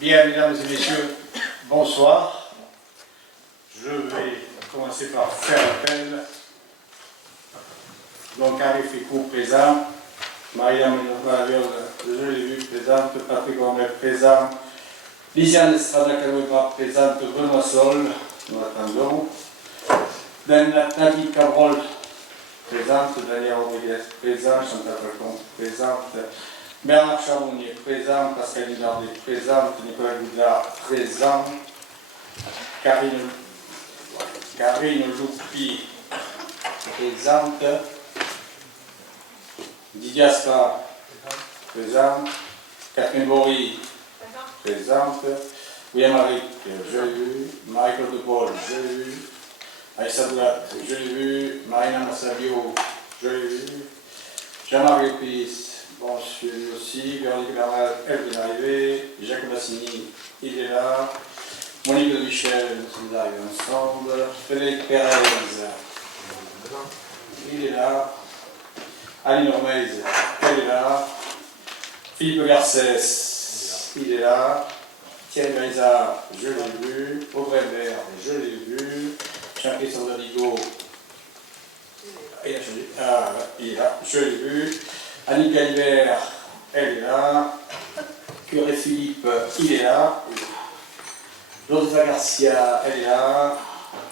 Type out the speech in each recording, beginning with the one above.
Bien, mesdames et messieurs, bonsoir. Je vais commencer par faire l'appel. Donc, Arif Fikou présent, Mariam Malaviol, je l'ai vu, présente, Patrick Gomet présent, Lisiane Estrada Calogra présente, Benoît Sol, nous attendons, Nathalie Cabrol présente, Daniel Rodriguez présent, Chantal Falcon présente, Bernard Charbonnier présent, Pascal Linardet présente, Nicolas Goudard présent, Karine Loupi présente, Didier Aspar présente, Catherine Bory présente, William Maric, je l'ai vu, Marie-Claude de Paul, je l'ai vu, Aïssa Doulat, je l'ai vu, Marina Massavio, je l'ai vu, Jean-Marie Pis, bon, je l'ai vu aussi, Véronique Bernal, elle vient d'arriver, Jacques Bassini, il est là, Monique de Michel, nous sommes arrivés ensemble, Frédéric Pérez, il est là, Aline Ormez, elle est là, Philippe Garcès, il est là, Thierry Maïza, je l'ai vu, Audrey Vert, je l'ai vu, Jean-Christophe Dadigo, il a changé, il est là, je l'ai vu, Annick Galibert, elle est là, Curé Philippe, il est là, Rosa Garcia, elle est là,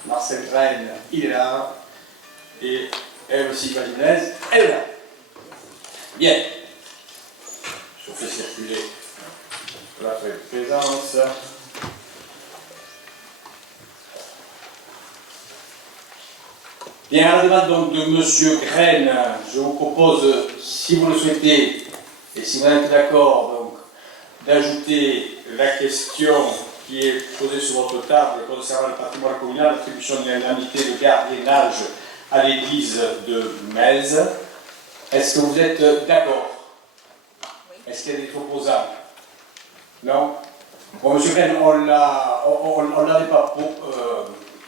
Marcel Graine, il est là, et elle aussi, Valinez, elle est là. Bien. Je fais circuler la présence. Bien, à la demande donc de M. Graine, je vous propose, si vous le souhaitez, et si vous êtes d'accord, donc, d'ajouter la question qui est posée sur votre table concernant le patrimoine communal, l'attribution de l'indemnité de gardiennage à l'église de Metz. Est-ce que vous êtes d'accord? Est-ce qu'il y a des opposants? Non? Bon, M. Graine, on ne l'avait pas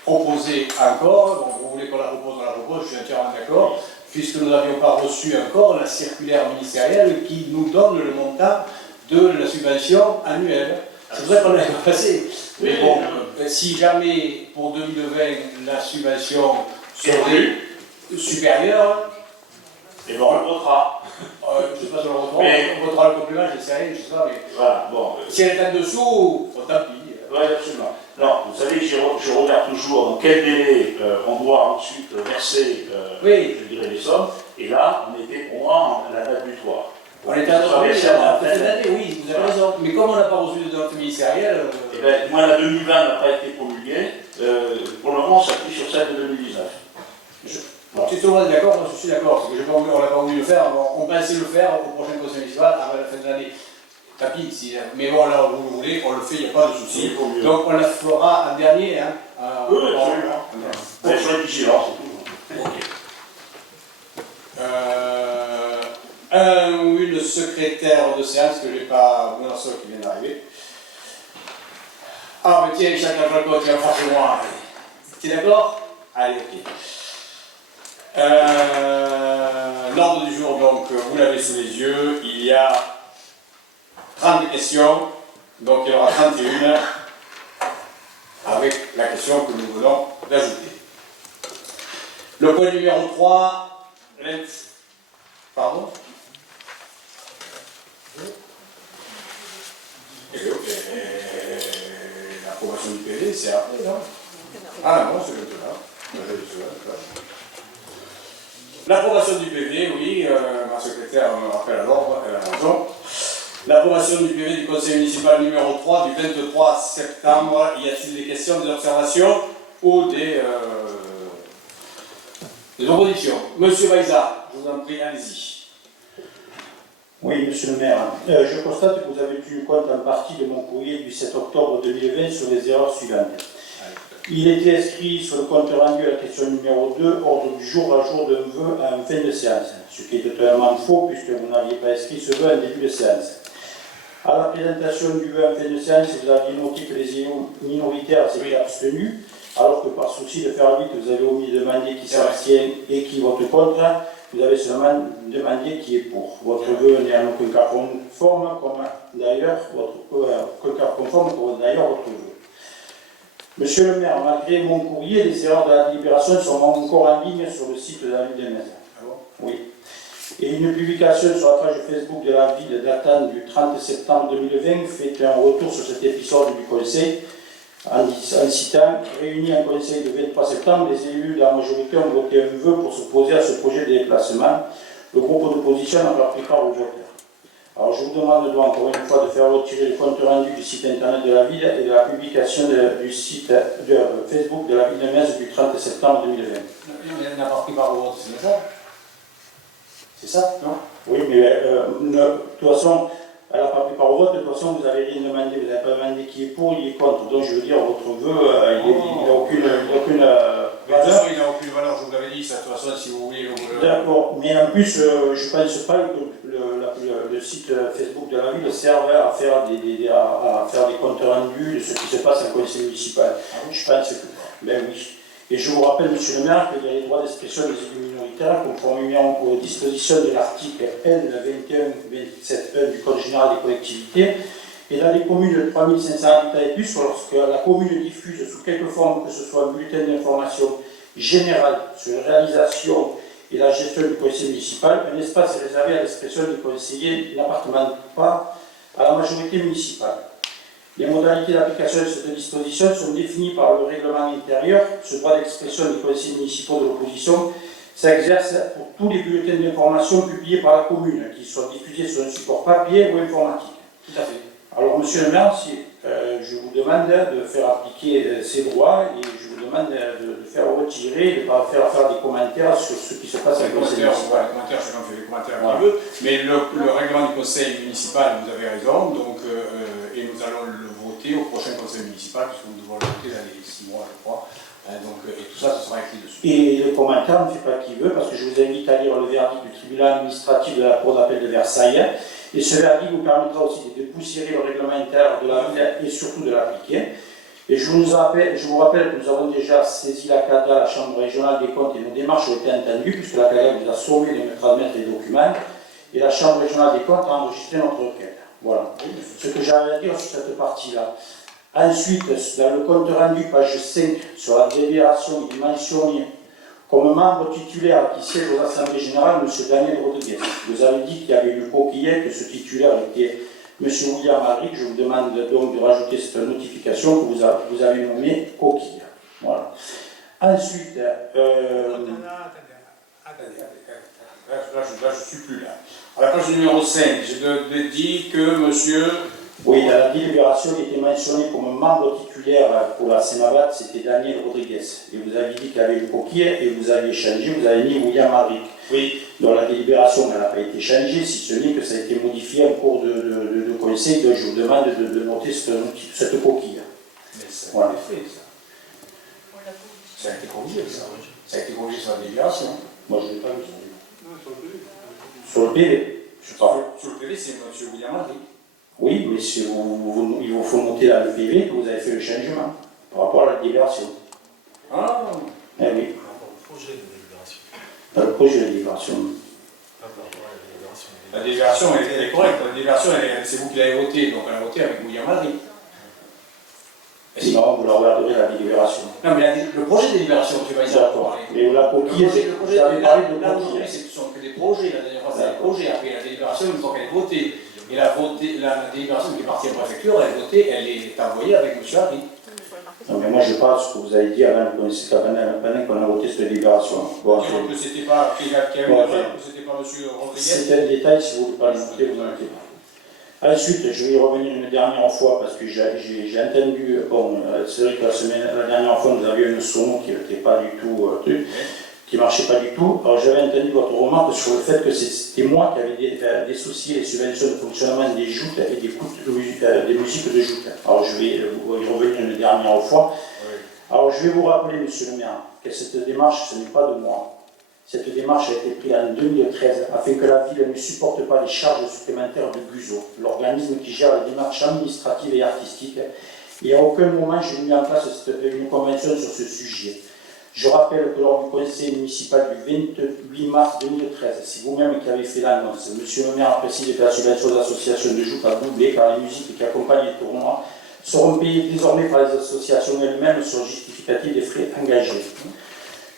proposé encore. Donc, vous voulez qu'on la propose, on la propose, je suis entièrement d'accord, puisque nous n'avions pas reçu encore la circulaire ministérielle qui nous donne le montant de la subvention annuelle. C'est vrai qu'on l'avait pas passé. Mais bon, si jamais pour 2020 la subvention serait supérieure, et bon, on le votera. Je ne sais pas si on le votera, on votera le complément, je ne sais rien, je ne sais pas, mais voilà, bon. Si elle est en dessous, tant pis. Oui, absolument. Non, vous savez, je regarde toujours dans quel délai on doit ensuite verser je dirais, les sommes, et là, on était au moins à la date butoir. On était à la année, oui, vous avez raison. Mais comme on n'a pas reçu de note ministérielle. Eh bien, moi, la 2020 n'a pas été promulguée. Pour le moment, on s'appuie sur celle de 2019. Si tout le monde est d'accord, moi je suis d'accord. C'est que on n'a pas voulu le faire. On pensait le faire au prochain conseil municipal avant la fin de l'année. Tapis, si, mais bon, là, vous le voulez, on le fait, il n'y a pas de souci. Donc, on la fera en dernier. Hein, oui, absolument. Mais je suis vigilant, c'est tout. Ok. Oui, le secrétaire de séance, que je n'ai pas. Non, c'est qui vient d'arriver. Ah, mais tiens, chacun va le tiens, face moi. Tu es d'accord? Allez, ok. L'ordre du jour, donc, vous l'avez sous les yeux. Il y a 30 questions, donc il y aura 31 avec la question que nous venons d'ajouter. Le point numéro 3, pardon? L'approbation du PV, c'est après, non? Ah non, c'est maintenant. L'approbation du PV, oui, ma secrétaire me rappelle à l'ordre, elle a raison. L'approbation du PV du conseil municipal numéro 3 du 23 septembre. Y a-t-il des questions, des observations ou des oppositions? Monsieur Maïza, je vous en prie, allez-y. Oui, monsieur le maire. Je constate que vous avez tenu compte en partie de mon courrier du 7 octobre 2020 sur les erreurs suivantes. Il était inscrit sur le compte rendu à la question numéro 2, ordre du jour à jour d'un vœu en fin de séance, ce qui est totalement faux puisque vous n'aviez pas inscrit ce vœu en début de séance. À la présentation du vœu en fin de séance, vous aviez noté que les minoritaires s'étaient abstenus, alors que par souci de faire vite, vous avez omis de demander qui s'abstient et qui vote contre. Vous avez seulement demandé qui est pour. Votre vœu n'est en aucun cas conforme, comme d'ailleurs votre vœu. Monsieur le maire, malgré mon courrier, les erreurs de la délibération sont encore en ligne sur le site de la ville de Metz. Ah bon? Oui. Et une publication sur la page Facebook de la ville datant du 30 septembre 2020 fait un retour sur cet épisode du conseil en citant « Réunis en conseil le 23 septembre, les élus de la majorité ont voté un vœu pour s'opposer à ce projet de déplacement. Le groupe d'opposition n'a pas pris part au vote. » Alors je vous demande donc encore une fois de faire retirer le compte rendu du site internet de la ville et de la publication du site de Facebook de la ville de Metz du 30 septembre 2020. Elle n'a pas pris part au vote, c'est ça? C'est ça? Non? Oui, mais de toute façon, elle n'a pas pris part au vote, de toute façon vous n'avez rien demandé, vous n'avez pas demandé qui est pour, il est contre. Donc je veux dire, votre vœu, il n'a aucune Mais de toute façon, il n'a aucune valeur, je vous l'avais dit, ça, de toute façon, si vous voulez. D'accord, mais en plus, je ne pense pas que le site Facebook de la ville serve à faire des comptes rendus de ce qui se passe en conseil municipal. Je pense que, ben oui. Et je vous rappelle, monsieur le maire, qu'il y a les droits d'expression des élus minoritaires conformément aux dispositions de l'article L2127.1 du Code général des collectivités. Et dans les communes de 3500 habitants et plus, lorsque la commune diffuse sous quelque forme que ce soit un bulletin d'information général sur la réalisation et la gestion du conseil municipal, un espace est réservé à l'expression des conseillers n'appartenant pas à la majorité municipale. Les modalités d'application de cette disposition sont définies par le règlement intérieur. Ce droit d'expression des conseillers municipaux de l'opposition s'exerce pour tous les bulletins d'information publiés par la commune, qu'ils soient diffusés sur un support papier ou informatique. Tout à fait. Alors, monsieur le maire, je vous demande de faire appliquer ces droits et je vous demande de faire retirer, de ne pas faire des commentaires sur ce qui se passe à Les commentaires, chacun fait les commentaires qu'il veut, mais le règlement du conseil municipal, vous avez raison, donc, et nous allons le voter au prochain conseil municipal, puisque nous devons le voter dans les 6 mois, je crois. Donc, et tout ça, ce sera écrit dessus. Et le commentaire ne fait pas qui veut, parce que je vous invite à lire le verdict du tribunal administratif de la Cour d'appel de Versailles. Et ce verdict vous permettra aussi de dépoussiérer le règlement intérieur de la ville et surtout de l'appliquer. Et je vous rappelle que nous avons déjà saisi la CADA, la Chambre régionale des comptes, et nos démarches ont été entendues, puisque la CADA nous a sommé de me transmettre les documents, et la Chambre régionale des comptes a enregistré notre requête. Voilà ce que j'avais à dire sur cette partie-là. Ensuite, dans le compte rendu, page 5, sur la délibération, il est mentionné comme membre titulaire qui siège aux assemblées générales, M. Daniel Rodriguez. Vous avez dit qu'il y avait une coquillette, que ce titulaire était M. William Alric. Je vous demande donc de rajouter cette notification que vous avez nommée coquille. Voilà. Ensuite, Là, je ne suis plus là. À la page numéro 5, j'ai dit que monsieur... Oui, dans la délibération, il était mentionné comme membre titulaire pour la Sénabat, c'était Daniel Rodriguez. Et vous avez dit qu'il y avait une coquille et vous aviez changé, vous avez mis William Alric. Oui. Dans la délibération, elle n'a pas été changée, si ce n'est que ça a été modifié en cours de conseil. Donc je vous demande de noter cette coquille. Mais ça voilà. a été fait, ça. Ça a été corrigé, ça. Ça a été corrigé sur la délibération. Moi, je ne l'ai pas vu, ça. Sur le PV, je parle. Sur le PV, c'est M. William Alric. Oui, mais il vous faut noter dans le PV que vous avez fait le changement par rapport à la délibération. Ah. Eh oui. Par rapport au projet de délibération. Dans le projet de délibération. Par rapport à la délibération. La délibération, elle est correcte. La délibération, c'est vous qui l'avez votée, donc elle a voté avec William Alric. Sinon, vous la regarderez la délibération. Non, mais le projet de délibération, je ne sais pas si d'accord. Mais la coquille, vous avez parlé de coquille. Ce sont que des projets. La dernière fois, c'est des projets. Après, la délibération, une fois qu'elle est votée, et la délibération qui est partie en préfecture, elle est votée, elle est envoyée avec M. Harry. Non, mais moi je parle de ce que vous avez dit avant qu'on a voté cette délibération. Bon, que c'était pas qu'il y avait une erreur, que c'était pas M. Rodriguez. C'est un détail, si vous ne voulez pas le noter, vous en mettez pas. Ensuite, je vais y revenir une dernière fois parce que j'ai entendu, bon, c'est vrai que la dernière fois nous avions une sono qui n'était pas du tout, qui ne marchait pas du tout. Alors j'avais entendu votre remarque sur le fait que c'était moi qui avais dissocié les subventions de fonctionnement des joutes et des coûts des musiques de joutes. Alors je vais y revenir une dernière fois. Oui. Alors je vais vous rappeler, monsieur le maire, que cette démarche, ce n'est pas de moi. Cette démarche a été prise en 2013 afin que la ville ne supporte pas les charges supplémentaires de GUSO, l'organisme qui gère les démarches administratives et artistiques. Et à aucun moment je n'ai mis en place une convention sur ce sujet. Je rappelle que lors du conseil municipal du 28 mars 2013, c'est vous-même qui avez fait l'annonce. Monsieur le maire a précisé que la subvention aux associations de joute a doublé car les musiques qui accompagnent les tournois seront payées désormais par les associations elles-mêmes sur le justificatif des frais engagés.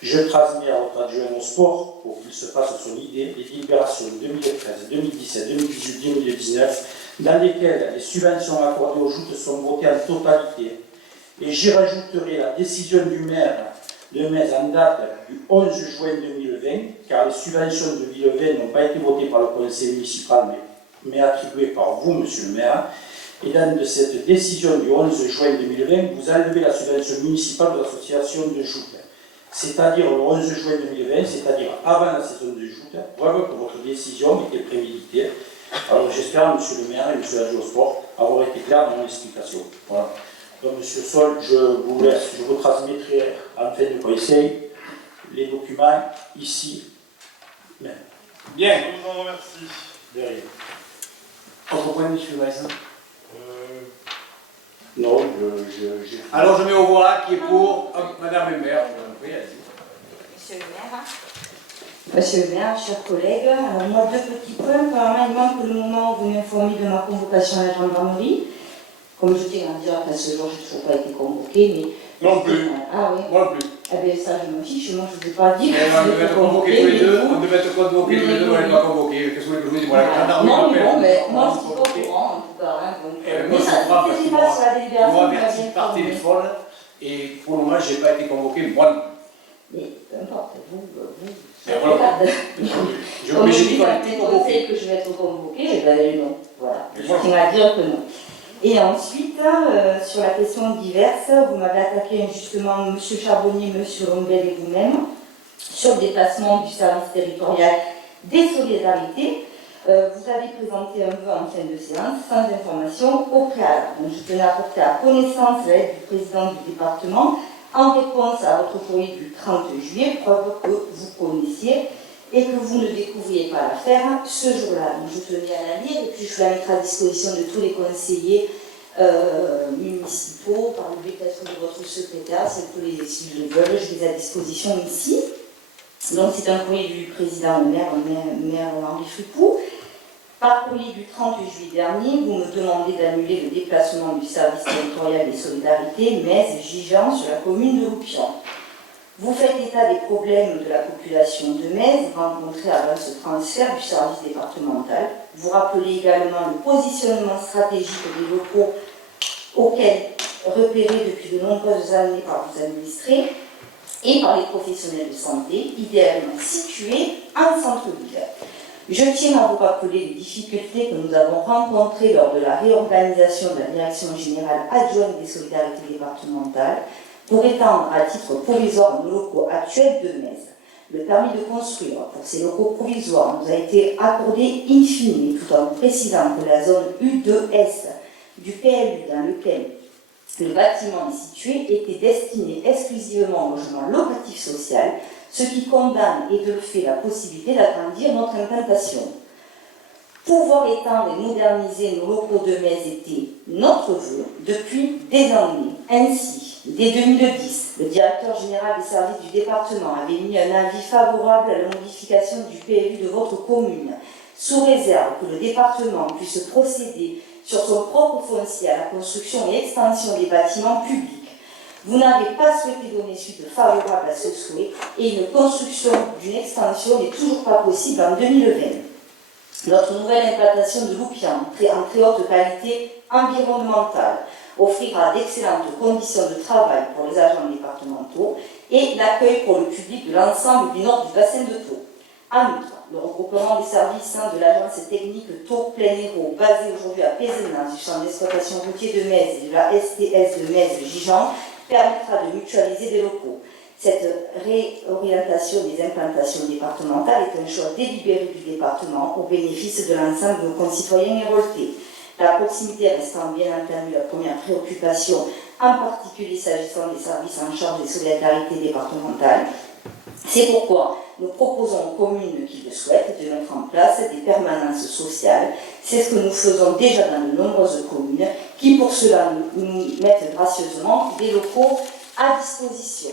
Je transmets à votre adjoint au sport pour qu'il se fasse son idée les délibérations 2013, 2017, 2018, 2019 dans lesquelles les subventions accordées aux joutes sont votées en totalité. Et j'y rajouterai la décision du maire de Metz en date du 11 juin 2020, car les subventions de Villevain n'ont pas été votées par le conseil municipal, mais attribuées par vous, monsieur le maire. Et dans cette décision du 11 juin 2020, vous enlevez la subvention municipale de l'association de joute. C'est-à-dire le 11 juin 2020, c'est-à-dire avant la saison de joute. Preuve que votre décision était préméditée. Alors j'espère, monsieur le maire et monsieur l'adjoint au sport, avoir été clair dans mon explication. Voilà. Donc, monsieur Sol, je vous laisse, je vous transmettrai en fin de conseil les documents ici même. Bien. Je vous en remercie. Derrière. Autre point, monsieur Vincent. Non, Alors je mets au voix qui est pour madame le maire. Oui, allez-y. Monsieur le maire. Monsieur le maire, chers collègues, alors moi deux petits points. Premièrement, il manque le moment où vous m'informez de ma convocation à la gendarmerie. Comme je tiens à dire, à ce jour, je n'ai toujours pas été convoquée, mais... Non plus. Ah oui. Moi non plus. Eh bien, ça, je m'en fiche, moi, je ne vous ai pas dit. Mais on devait être convoqués tous les deux, on devait être convoqués tous les deux, on n'est pas convoqués. Qu'est-ce que vous voulez que je vous dise? Voilà, la gendarmerie Non, mais m'appelle, bon, mais on moi, va je vous suis pas au convoquer. courant, en tout cas. Hein, donc, Moi, je comprends parce c'est que pas sur la moi, délibération, moi, vous m'avez averti par informé. téléphone, et pour le moment, je n'ai pas été convoqué, moi non. Mais peu importe, vous. Mais voilà. J'ai Comme obligé je dis de dans pas le être conseil convoqué. que je vais être convoquée, eh bien non. Voilà. Mais Je voilà. tiens à dire que non. Et ensuite, sur la question diverse, vous m'avez attaqué injustement M. Charbonnier, M. Rombel et vous-même sur le déplacement du service territorial des solidarités. Vous avez présenté un vœu en fin de séance sans information au préalable. Donc, je tenais à porter à connaissance l'aide du président du département en réponse à votre courrier du 30 juillet, preuve que vous connaissiez et que vous ne découvriez pas l'affaire ce jour-là. Donc je tenais à la lire et puis je la mettrai à disposition de tous les conseillers municipaux, par le biais peut-être de votre secrétaire, s'ils le veulent, je les ai à disposition ici. Donc c'est un courrier du président maire Henri Fripou. Par courrier du 30 juillet dernier, vous me demandez d'annuler le déplacement du service territorial des solidarités Metz-Gijan sur la commune de Loupian. Vous faites état des problèmes de la population de Metz rencontrés avant ce transfert du service départemental. Vous rappelez également le positionnement stratégique des locaux auxquels repérés depuis de nombreuses années par vos administrés et par les professionnels de santé, idéalement situés en centre-ville. Je tiens à vous rappeler les difficultés que nous avons rencontrées lors de la réorganisation de la Direction générale adjointe des solidarités départementales pour étendre à titre provisoire nos locaux actuels de Metz. Le permis de construire pour ces locaux provisoires nous a été accordé in fine, tout en précisant que la zone U2S du PLU dans lequel le bâtiment est situé était destiné exclusivement au logement locatif social, ce qui condamne et de le fait la possibilité d'agrandir notre implantation. Pouvoir étendre et moderniser nos locaux de Metz était notre vœu depuis des années. Ainsi, dès 2010, le directeur général des services du département avait mis un avis favorable à la modification du PLU de votre commune, sous réserve que le département puisse procéder sur son propre foncier à la construction et extension des bâtiments publics. Vous n'avez pas souhaité donner suite favorable à ce souhait et une construction d'une extension n'est toujours pas possible en 2020. Notre nouvelle implantation de Loupian, en très haute qualité environnementale, offrira d'excellentes conditions de travail pour les agents départementaux et l'accueil pour le public de l'ensemble du nord du bassin de Thau. En outre, le regroupement des services de l'agence technique Thau Plein Héros, basé aujourd'hui à Pézenas, du centre d'exploitation routier de Metz et de la STS de Metz-Gijan, permettra de mutualiser des locaux. Cette réorientation des implantations départementales est un choix délibéré du département au bénéfice de l'ensemble de nos concitoyens révoltés. La proximité restant bien entendu la première préoccupation, en particulier s'agissant des services en charge des solidarités départementales. C'est pourquoi nous proposons aux communes qui le souhaitent de mettre en place des permanences sociales. C'est ce que nous faisons déjà dans de nombreuses communes qui pour cela nous mettent gracieusement des locaux à disposition.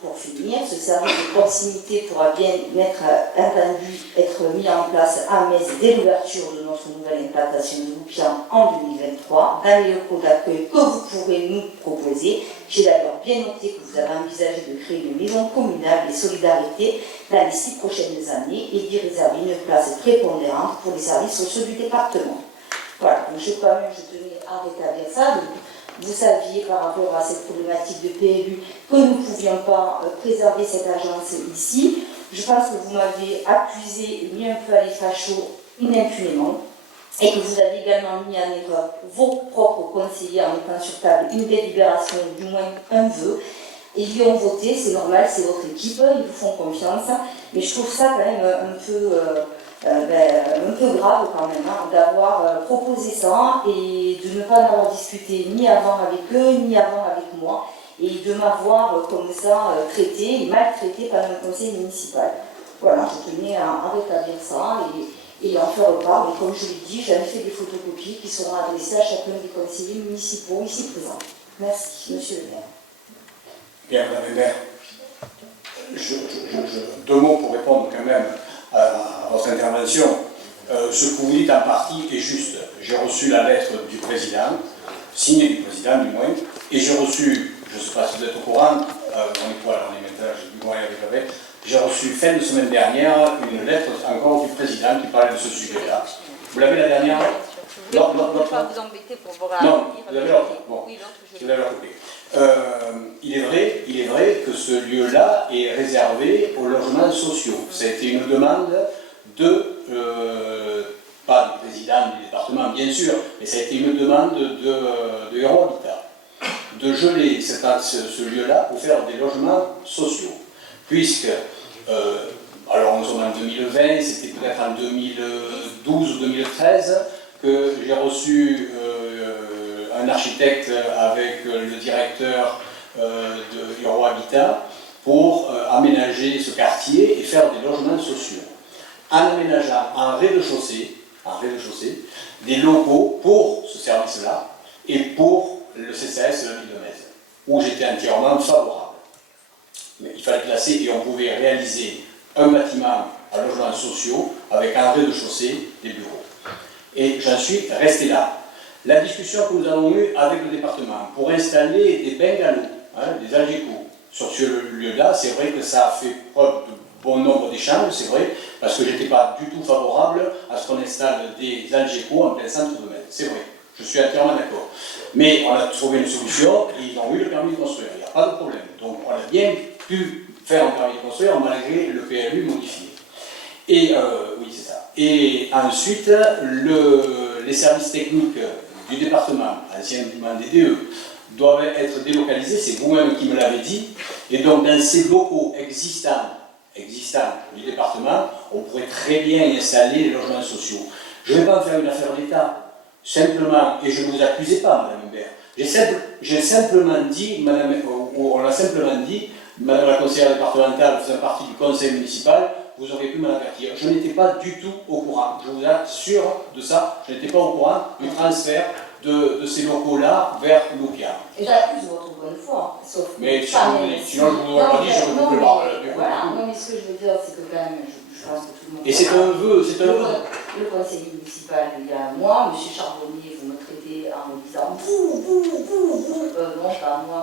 Pour finir, ce service de proximité pourra bien être mis en place à Metz dès l'ouverture de notre nouvelle implantation de Loupian en 2023, dans les locaux d'accueil que vous pourrez nous proposer. J'ai d'ailleurs bien noté que vous avez envisagé de créer une maison communale des solidarités dans les 6 prochaines années et d'y réserver une place prépondérante pour les services sociaux du département. Voilà, donc je tenais à rétablir ça. Donc, vous saviez par rapport à cette problématique de PLU que nous ne pouvions pas préserver cette agence ici. Je pense que vous m'avez accusé et mis un peu à l'effachot impunément et que vous avez également mis en erreur vos propres conseillers en mettant sur table une délibération, du moins un vœu. Ils y ont voté, c'est normal, c'est votre équipe, ils vous font confiance, mais je trouve ça quand même un peu grave quand même, hein, d'avoir proposé ça et de ne pas en avoir discuté ni avant avec eux, ni avant avec moi, et de m'avoir comme ça traité et maltraité par un conseil municipal. Voilà, je tenais à rétablir ça et en faire part, mais comme je l'ai dit, j'avais fait des photocopies qui seront adressées à chacun des conseillers municipaux ici présents. Merci, monsieur le maire. Bien, madame le maire, deux mots pour répondre quand même à votre intervention. Ce que vous dites en partie est juste. J'ai reçu la lettre du président, signée du président du moins, et j'ai reçu, je ne sais pas si vous êtes au courant, on est quoi dans les ménages du moyen avec, j'ai reçu fin de semaine dernière une lettre encore du président qui parlait de ce sujet-là. Vous l'avez la dernière? Non, je ne vais pas vous embêter pour vous rappeler. Non, vous avez l'autre. Bon, vous l'avez coupé. Il est vrai que ce lieu-là est réservé aux logements sociaux. Ça a été une demande pas du président du département bien sûr, mais ça a été une demande de Eurohabitat, de geler ce lieu-là pour faire des logements sociaux. Puisque, alors nous sommes en 2020, c'était peut-être en 2012 ou 2013 que j'ai reçu un architecte avec le directeur de Eurohabitat pour aménager ce quartier et faire des logements sociaux. En aménageant en rez-de-chaussée, des locaux pour ce service-là et pour le CCAS de la ville de Metz, où j'étais entièrement favorable. Mais il fallait classer et on pouvait réaliser un bâtiment à logements sociaux avec un rez-de-chaussée, des bureaux. Et j'en suis resté là. La discussion que nous avons eue avec le département pour installer des bungalows, des algécos, sur ce lieu-là, c'est vrai que ça a fait preuve de bon nombre d'échanges, c'est vrai, parce que je n'étais pas du tout favorable à ce qu'on installe des algécos en plein centre de Metz. C'est vrai, je suis entièrement d'accord. Mais on a trouvé une solution et ils ont eu le permis de construire, il n'y a pas de problème. Donc on a bien pu faire un permis de construire malgré le PLU modifié. Et oui, c'est ça. Et ensuite, les services techniques du département, anciennement DDE, doivent être délocalisés, c'est vous-même qui me l'avez dit, et donc dans ces locaux existants du département, on pourrait très bien installer les logements sociaux. Je ne vais pas en faire une affaire d'État, simplement, et je ne vous accusez pas, Madame Hubert, j'ai simplement dit, on a simplement dit, Madame la conseillère départementale faisant partie du conseil municipal, vous auriez pu m'en avertir. Je n'étais pas du tout au courant, je vous assure de ça, je n'étais pas au courant du transfert de ces locaux-là vers Loupian. Et j'accuse votre bonne foi, sauf que... Mais sinon je vous l'aurais dit, je ne peux pas. Voilà, non mais ce que je veux dire, c'est que quand même, je pense que tout le monde... Et c'est un vœu, c'est un vœu. Le conseiller municipal, il y a moi, M. Charbonnier, vous me traitez en me disant vous, non pas moi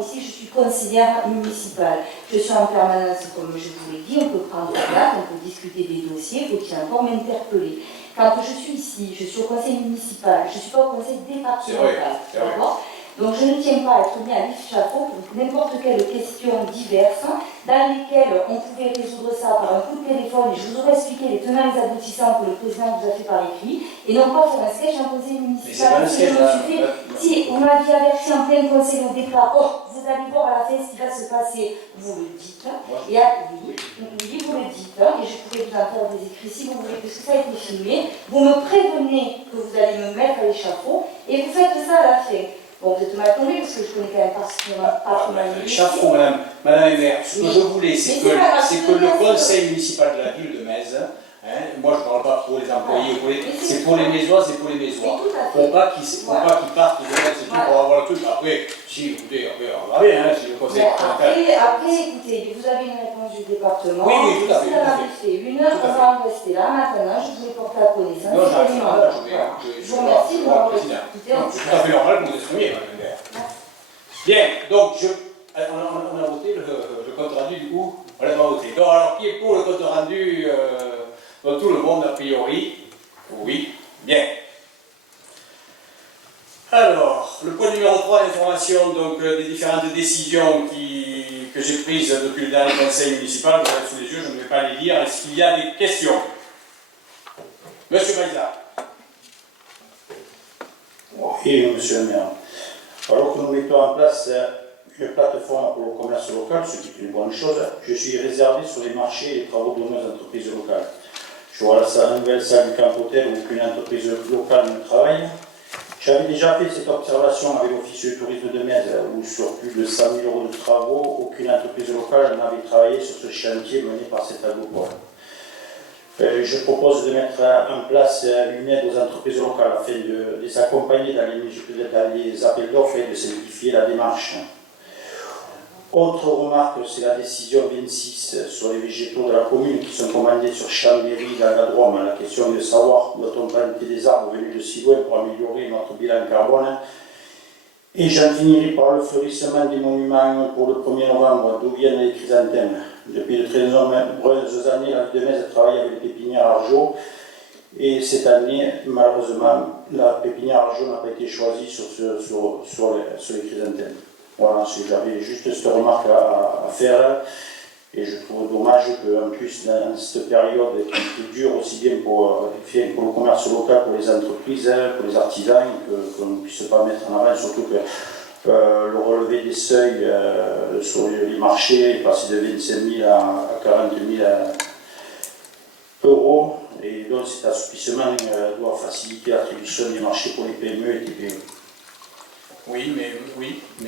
ici je suis conseillère municipale. Je suis en permanence, comme je vous l'ai dit, on peut prendre la date, on peut discuter des dossiers, il faut qu'il encore m'interpeller. Quand je suis ici, je suis au conseil municipal, je ne suis pas au conseil départemental, d'accord ? Donc je ne tiens pas à être mis à l'échafaud pour n'importe quelle question diverse dans lesquelles on pouvait résoudre ça par un coup de téléphone et je vous aurais expliqué les tenants et les aboutissants que le président vous a fait par écrit et non pas faire un sketch en conseil municipal. Si vous m'aviez averti en plein conseil au départ, vous allez voir à la fin ce qui va se passer, vous le dites. Et oui, vous le dites, et je pourrais vous en faire des écrits si vous voulez, parce que ça a été filmé. Vous me prévenez que vous allez me mettre à l'échafaud et vous faites ça à la fin. Bon, vous êtes mal tombé parce que je connais quand même particulièrement Chapeau, Madame le maire, ce que je voulais, c'est que le conseil municipal de la ville de Metz, moi je ne parle pas pour les employés, c'est pour les Mésoises et pour les Mésois. Pour pas qu'ils partent de Metz et tout pour avoir le truc. Après, si, écoutez, on va bien, si le conseil Mais départemental. après, écoutez, vous avez une réponse du département. Oui, oui, tout à fait, Vous en tout à avez fait une, on va en rester là. Maintenant, je voulais porter la connaissance. Non, j'arrive pas, Voilà. je vous remercie de m'avoir président. écouté. Non, c'est tout à fait normal que vous exprimiez, madame le maire. Bien, donc on a voté le compte rendu du coup, on l'a pas voté. Donc alors qui est pour le compte rendu dans tout le monde a priori? Oui, bien. Alors, le point numéro 3, information donc, des différentes décisions que j'ai prises depuis le dernier conseil municipal, vous avez sous les yeux, je ne vais pas les lire. Est-ce qu'il y a des questions? Monsieur Maïsa. Oui, monsieur le maire. Alors que nous mettons en place une plateforme pour le commerce local, ce qui est une bonne chose, je suis réservé sur les marchés et les travaux de nos entreprises locales. Je vois la nouvelle salle du Camp Hôtel où aucune entreprise locale ne travaille. J'avais déjà fait cette observation avec l'Office du tourisme de Metz, où sur plus de 100 000 € de travaux, aucune entreprise locale n'avait travaillé sur ce chantier mené par cet agricole. Je propose de mettre en place une aide aux entreprises locales afin de les accompagner dans les appels d'offres et de simplifier la démarche. Autre remarque, c'est la décision 26 sur les végétaux de la commune qui sont commandés sur Chambéry, dans la Drôme. La question est de savoir doit-on planter des arbres venus de si loin pour améliorer notre bilan carbone. Et j'en finirai par le fleurissement des monuments pour le 1er novembre, d'où viennent les chrysanthèmes. Depuis de très nombreuses années, la ville de Metz travaille avec les pépinières Argeau. Et cette année, malheureusement, la pépinière Argeau n'a pas été choisie sur les chrysanthèmes. Voilà, j'avais juste cette remarque à faire. Et je trouve dommage qu'en plus, dans cette période qui dure aussi bien pour le commerce local, pour les entreprises, pour les artisans, qu'on ne puisse pas mettre en avant, surtout que le relevé des seuils sur les marchés est passé de 25 000 à 40 000 €. Et donc cet assouplissement doit faciliter l'attribution des marchés pour les PME et TPE. Oui, mais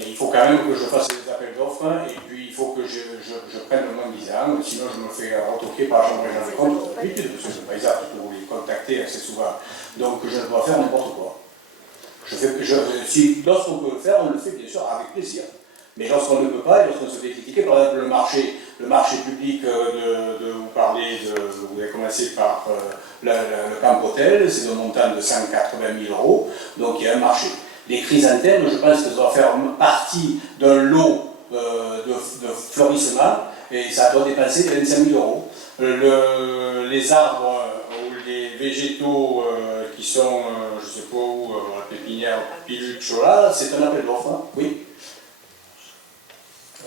il faut quand même que je fasse des appels d'offres et puis il faut que je prenne le moins disant, sinon je me fais retoquer par la Chambre régionale des comptes, d'habitude, monsieur le président, parce que vous les contactez assez souvent. Donc je ne dois faire n'importe quoi. Si lorsqu'on peut le faire, on le fait bien sûr avec plaisir. Mais lorsqu'on ne peut pas, et lorsqu'on se fait critiquer, par exemple le marché public de vous parler, vous avez commencé par le Camp Hôtel, c'est d'un montant de 180 000 €, donc il y a un marché. Les chrysanthèmes, je pense que ça doit faire partie d'un lot de florissement et ça doit dépasser les 25 000 €. Les arbres ou les végétaux qui sont, je ne sais pas où, la pépinière Piluccio là, c'est un appel d'offres, hein. Oui.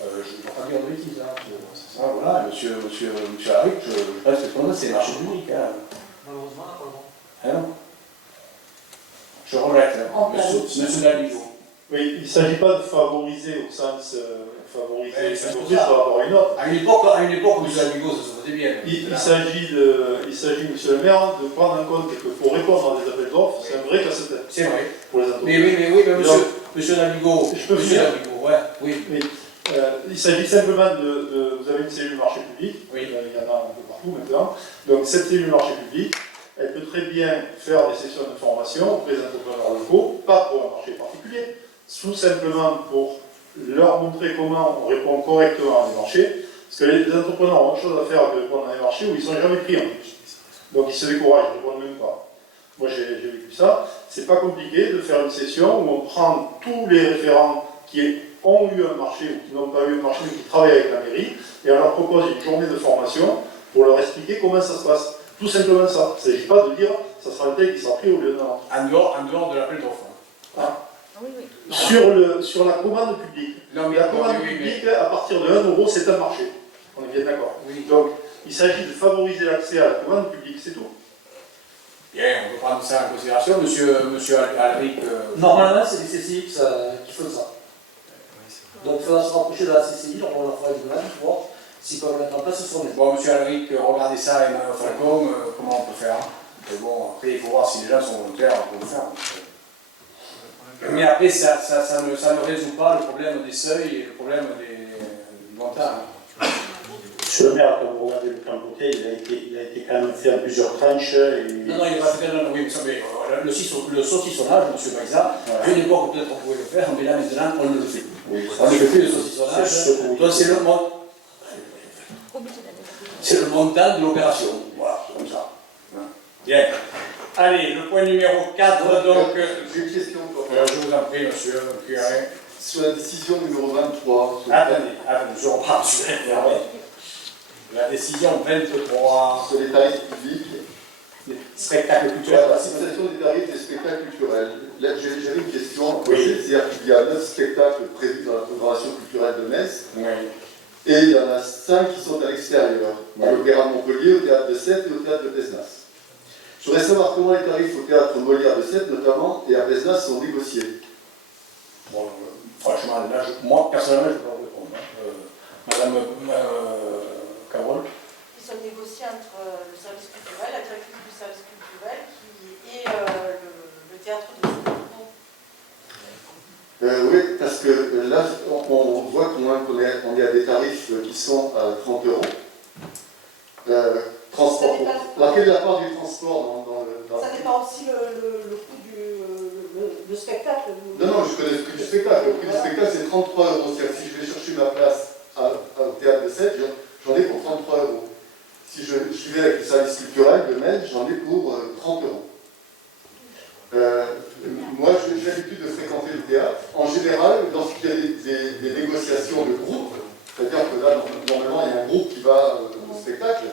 Je ne dois pas dire de bêtises. Hein. Voilà, monsieur Harry, je pense que c'est le marché public. Hein. Malheureusement, pas le bon. Ah non. Je regrette, monsieur Daligo. Oui, il ne s'agit pas de favoriser au sens favoriser Oui, une c'est entreprise ça. par rapport à une autre. À une époque, monsieur Daligo, ça se faisait bien. Il s'agit, monsieur le maire, de prendre en compte que pour répondre à des appels d'offres, c'est un vrai casse-tête C'est vrai. pour les entreprises. Mais monsieur Daligo, Je peux monsieur finir Daligo, ouais, oui. Oui. Il s'agit simplement vous avez une cellule marché public, Oui. il y en a un peu partout maintenant. Donc cette cellule marché public, elle peut très bien faire des sessions de formation auprès des entrepreneurs locaux, pas pour un marché particulier, tout simplement pour leur montrer comment on répond correctement à des marchés, parce que les entrepreneurs ont autre chose à faire que de répondre à des marchés où ils ne sont jamais pris en plus. Donc ils se découragent, ils ne répondent même pas. Moi j'ai vécu ça, c'est pas compliqué de faire une session où on prend tous les référents qui ont eu un marché ou qui n'ont pas eu un marché mais qui travaillent avec la mairie, et on leur propose une journée de formation pour leur expliquer comment ça se passe. Tout simplement ça. Il ne s'agit pas de dire ça sera un tel qui sera pris au lieu d'un autre. En dehors de l'appel d'offres. Hein? Oui, oui. Sur la commande publique. Non, mais La commande publique, à partir de 1 €, c'est un marché. On est bien d'accord. Oui. Donc, il s'agit de favoriser l'accès à la commande publique, c'est tout. Bien, on peut prendre ça en considération, monsieur Alric. Normalement, c'est les CCI qui font ça. Donc il faudra se rapprocher de la CCI, on leur fera une demande pour voir s'ils peuvent mettre en place ce net. Bon, monsieur Alric, regardez ça, Emmanuel Falcon, comment on peut faire. Mais bon, après, il faut voir si les gens sont volontaires pour le faire. Mais après, ça ne résout pas le problème des seuils et le problème du montant. Monsieur le maire, quand vous regardez le Camp Hôtel, il a été quand même fait en plusieurs tranches. Non, il n'est pas fait oui, mais le saucissonnage, M. Baïza, à une époque peut-être on pouvait le faire, mais là maintenant on ne le fait plus. On ne fait plus le saucissonnage, donc c'est le montant de l'opération. Voilà, comme ça. Bien. Allez, le point numéro 4, donc. J'ai une question pour Je vous en prie, monsieur le curé. sur la décision numéro 23. Attendez, je reprends sur la décision 23. Sur les tarifs publics. Spectacle culturel. La fixation des tarifs des spectacles culturels. Là, j'avais une question. Oui. C'est-à-dire qu'il y a 9 spectacles prévus dans la programmation culturelle de Metz. Oui. Et il y en a 5 qui sont à l'extérieur. Oui. Au Théâtre de Montpellier, au Théâtre de Sète et au Théâtre de Pézenas. Je voudrais savoir comment les tarifs au Théâtre Molière de Sète, notamment, et à Pézenas sont négociés. Bon, franchement, là, moi, personnellement, je ne peux pas vous répondre. Madame Carole. Ils sont négociés entre le service culturel, la directrice du service culturel et le théâtre de Saint-Denis. Oui, parce que là, on voit qu'on est à des tarifs qui sont à 30 €. Transport. Alors, quelle est la part du transport dans Ça dépend aussi le coût du spectacle. Non, je connais le prix du spectacle. Le prix du spectacle, c'est 33 €. C'est-à-dire que si je vais chercher ma place au Théâtre de Sète, j'en ai pour 33 €. Si je vais avec le service culturel de Metz, j'en ai pour 30 €. Moi, j'ai l'habitude de fréquenter le théâtre. En général, lorsqu'il y a des négociations de groupe, c'est-à-dire que là, normalement, il y a un groupe qui va au spectacle,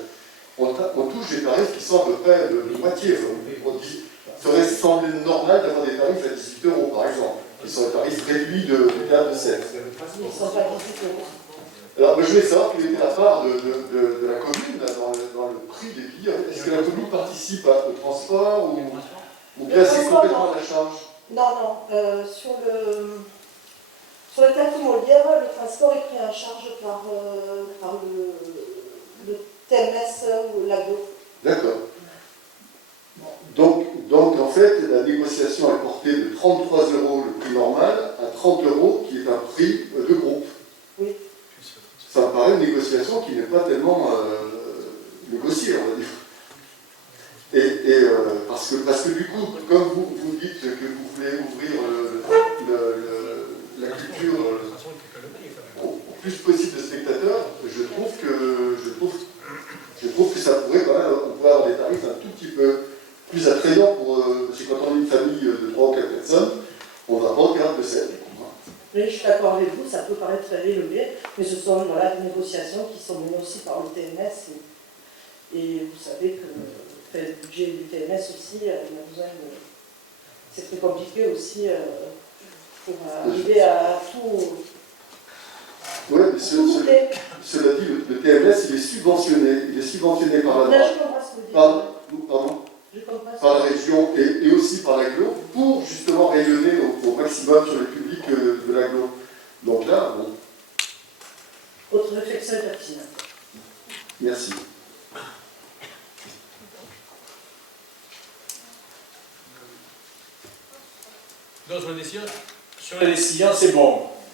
on touche des tarifs qui sont à peu près de moitié. Il serait semblé normal d'avoir des tarifs à 18 € par exemple, qui sont des tarifs réduits du théâtre de Sète. Ils sont pas 18 €. Alors, je voulais savoir quelle était la part de la commune là, dans le prix des billets. Est-ce que la commune participe au transport ou bien c'est complètement à la charge? Non. Sur le théâtre Molière, le transport est pris en charge par le TMS ou l'AGO. D'accord. Donc, en fait, la négociation est portée de 33 € le prix normal à 30 € qui est un prix de groupe. Oui. Ça me paraît une négociation qui n'est pas tellement négociée, on va dire. Parce que du coup, comme vous dites que vous voulez ouvrir la culture au plus possible de spectateurs, je trouve que ça pourrait quand même, on pourrait avoir des tarifs un tout petit peu plus attrayants parce que quand on est une famille de 3 ou 4 personnes, on ne va pas au théâtre de Sète. Oui, je suis d'accord avec vous, ça peut paraître très élevé, mais ce sont des négociations qui sont menées aussi par le TMS. Et vous savez que le budget du TMS aussi, il a besoin de. C'est très compliqué aussi pour arriver à tout. Oui, mais cela dit, le TMS, il est subventionné. Il est subventionné par la par la région et aussi par l'agglo pour justement rayonner au maximum sur le public de l'agglo. Donc là, bon. Votre réflexion est pertinente. Merci. D'autres décisions? Sur les décisions, c'est bon.